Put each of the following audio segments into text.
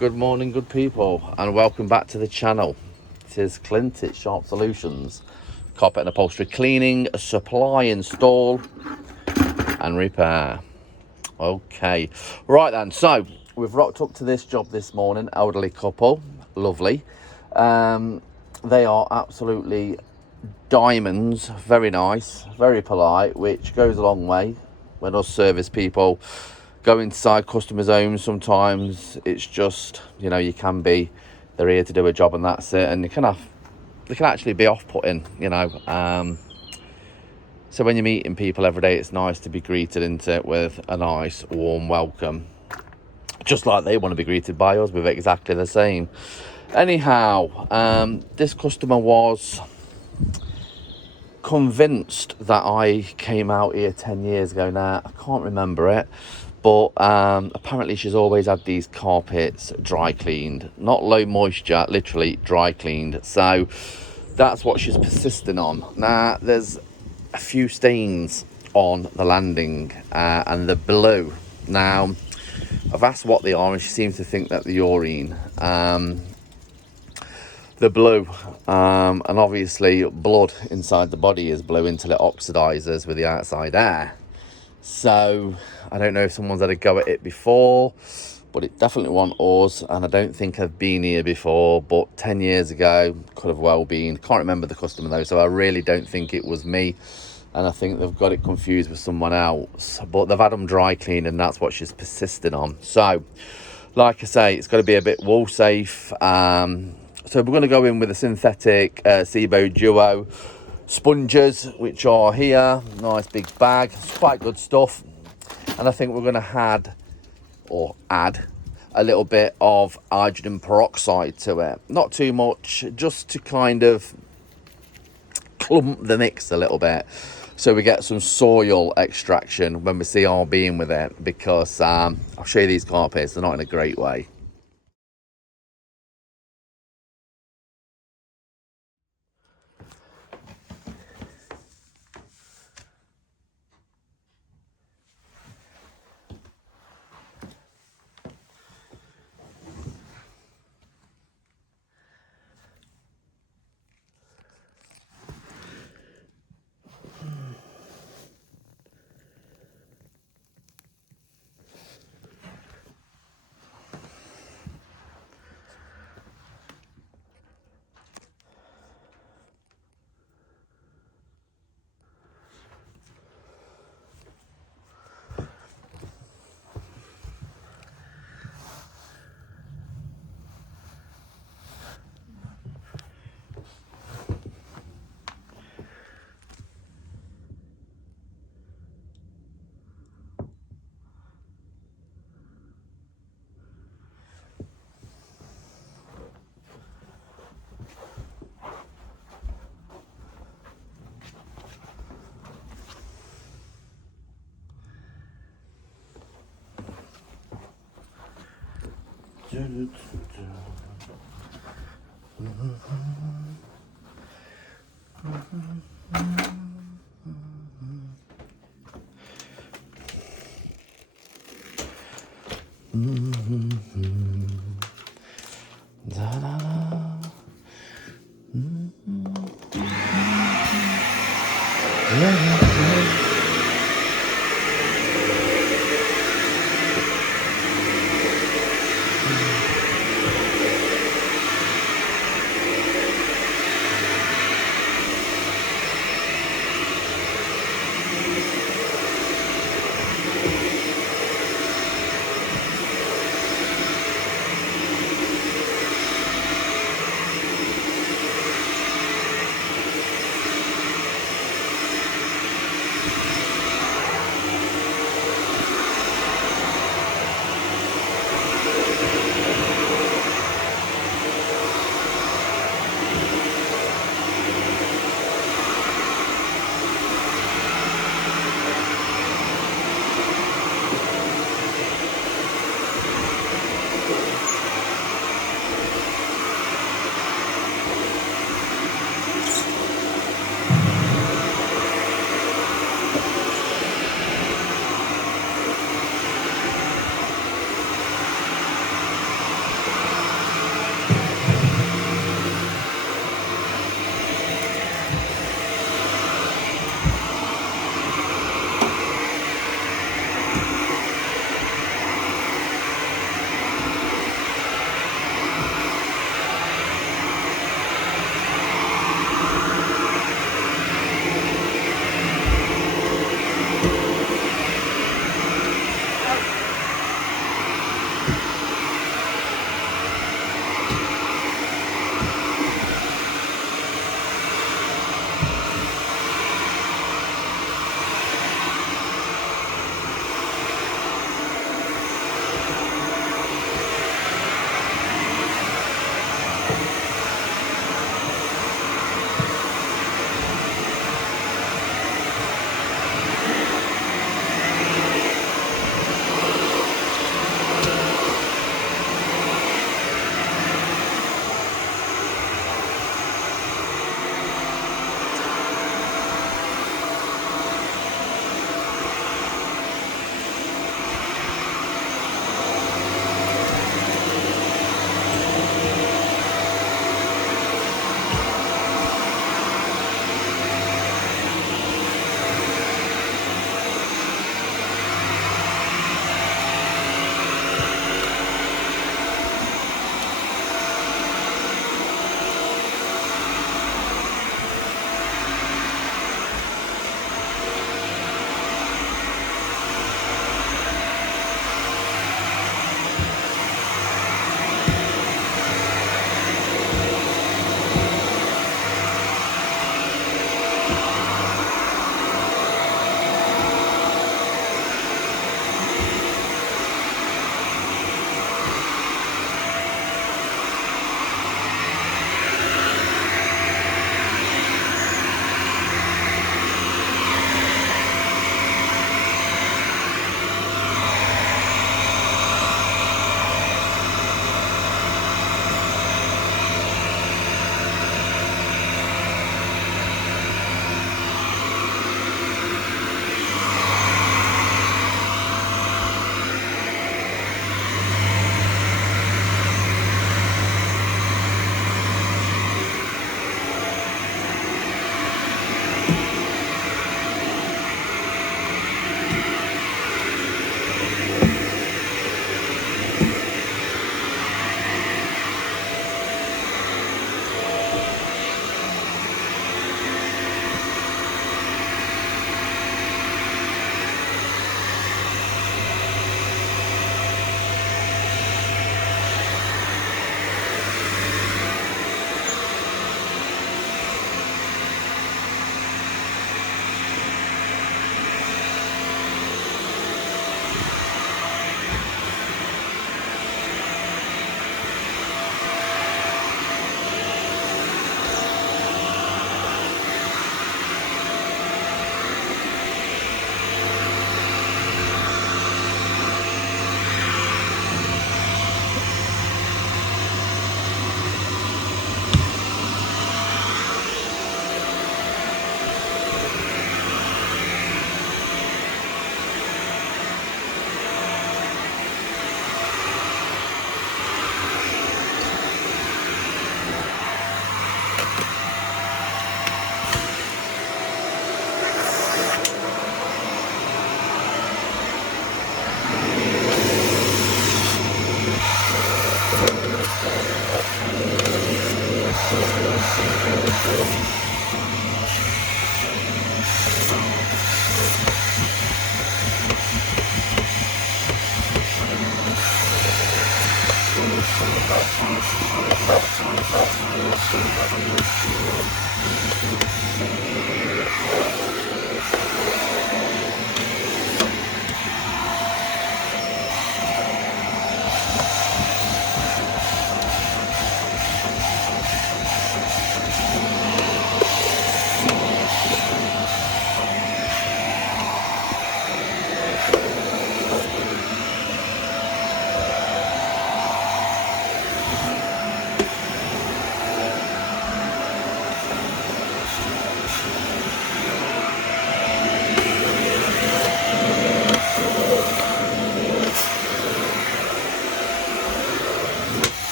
Good morning, good people, and welcome back to the channel. It is Clint, it's Sharp Solutions. Carpet and upholstery cleaning, supply, install, and repair. Okay, right then, so we've rocked up to this job this morning, elderly couple, lovely. They are absolutely diamonds, very nice, very polite, which goes a long way when us service people go inside customers' homes. Sometimes it's just, you can be, they're here to do a job and that's it, and they can actually be off-putting, so when you're meeting people every day, it's nice to be greeted into it with a nice warm welcome, just like they want to be greeted by us with exactly the same. Anyhow, this customer was convinced that I came out here 10 years ago now. I can't remember it, but apparently she's always had these carpets dry cleaned, not low moisture, literally dry cleaned. So that's what she's persisting on. Now there's a few stains on the landing and the blue. Now I've asked what they are and she seems to think that the urine, the blue, and obviously blood inside the body is blue until it oxidizes with the outside air. So I don't know if someone's had a go at it before, but it definitely wasn't us, and I don't think I've been here before, but 10 years ago could have well been. Can't remember the customer though, so I really don't think it was me, and I think they've got it confused with someone else. But they've had them dry cleaned and that's what she's persisting on. So like I say, it's got to be a bit wall safe. So we're going to go in with a synthetic Sebo Duo sponges, which are here. Nice big bag. It's quite good stuff. And I think we're going to add a little bit of hydrogen peroxide to it. Not too much, just to kind of clump the mix a little bit, so we get some soil extraction when we see our being with it, because I'll show you these carpets, they're not in a great way.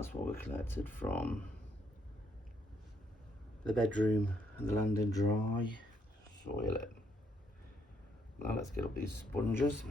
that's what we collected from the bedroom and the landing dry. Soil it. Now let's get up these sponges.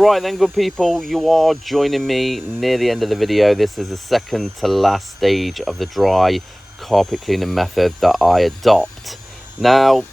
Right then, good people, you are joining me near the end of the video. This is the second to last stage of the dry carpet cleaning method that I adopt. Now,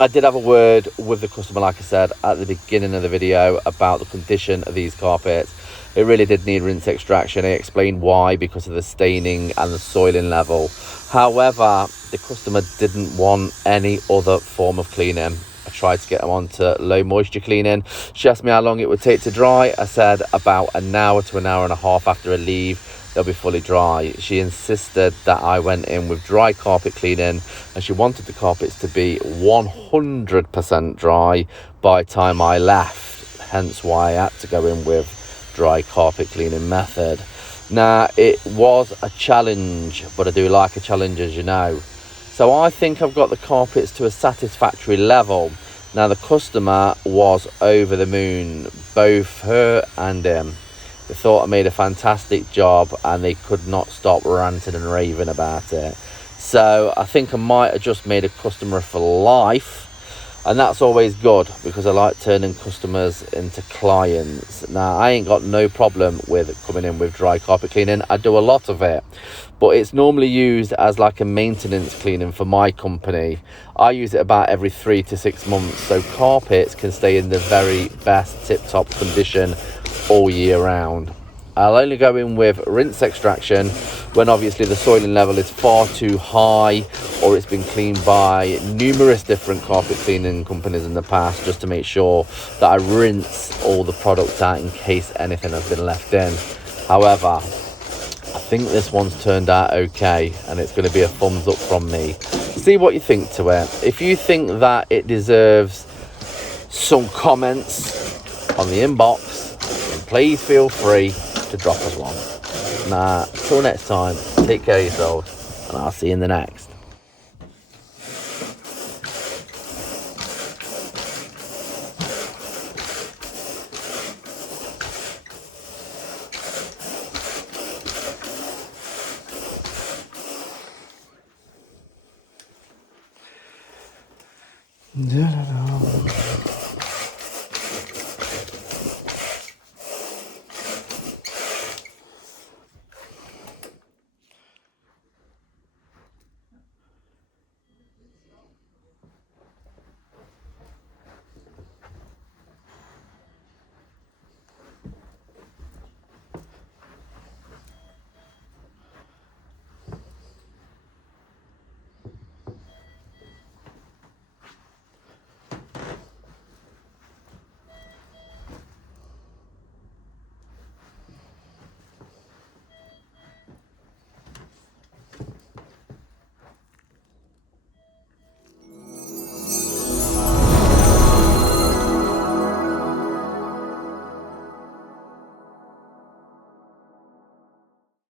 I did have a word with the customer, like I said at the beginning of the video, about the condition of these carpets. It really did need rinse extraction. I explained why, because of the staining and the soiling level. However, the customer didn't want any other form of cleaning. I tried to get them onto low moisture cleaning. She asked me how long it would take to dry. I said about an hour to an hour and a half after a leave, they'll be fully dry. She insisted that I went in with dry carpet cleaning, and she wanted the carpets to be 100% dry by the time I left. Hence why I had to go in with dry carpet cleaning method. Now, it was a challenge, but I do like a challenge, as you know. So I think I've got the carpets to a satisfactory level. Now, the customer was over the moon, both her and him. They thought I made a fantastic job, and they could not stop ranting and raving about it. So I think I might have just made a customer for life. And that's always good, because I like turning customers into clients. Now, I ain't got no problem with coming in with dry carpet cleaning. I do a lot of it, but it's normally used as like a maintenance cleaning for my company. I use it about every 3 to 6 months, so carpets can stay in the very best tip-top condition all year round. I'll only go in with rinse extraction when obviously the soiling level is far too high, or it's been cleaned by numerous different carpet cleaning companies in the past, just to make sure that I rinse all the products out in case anything has been left in. However, I think this one's turned out okay, and it's going to be a thumbs up from me. See what you think to it. If you think that it deserves some comments on the inbox, then please feel free to drop us one. Nah, till next time, take care of yourselves, and I'll see you in the next. Da-da-da.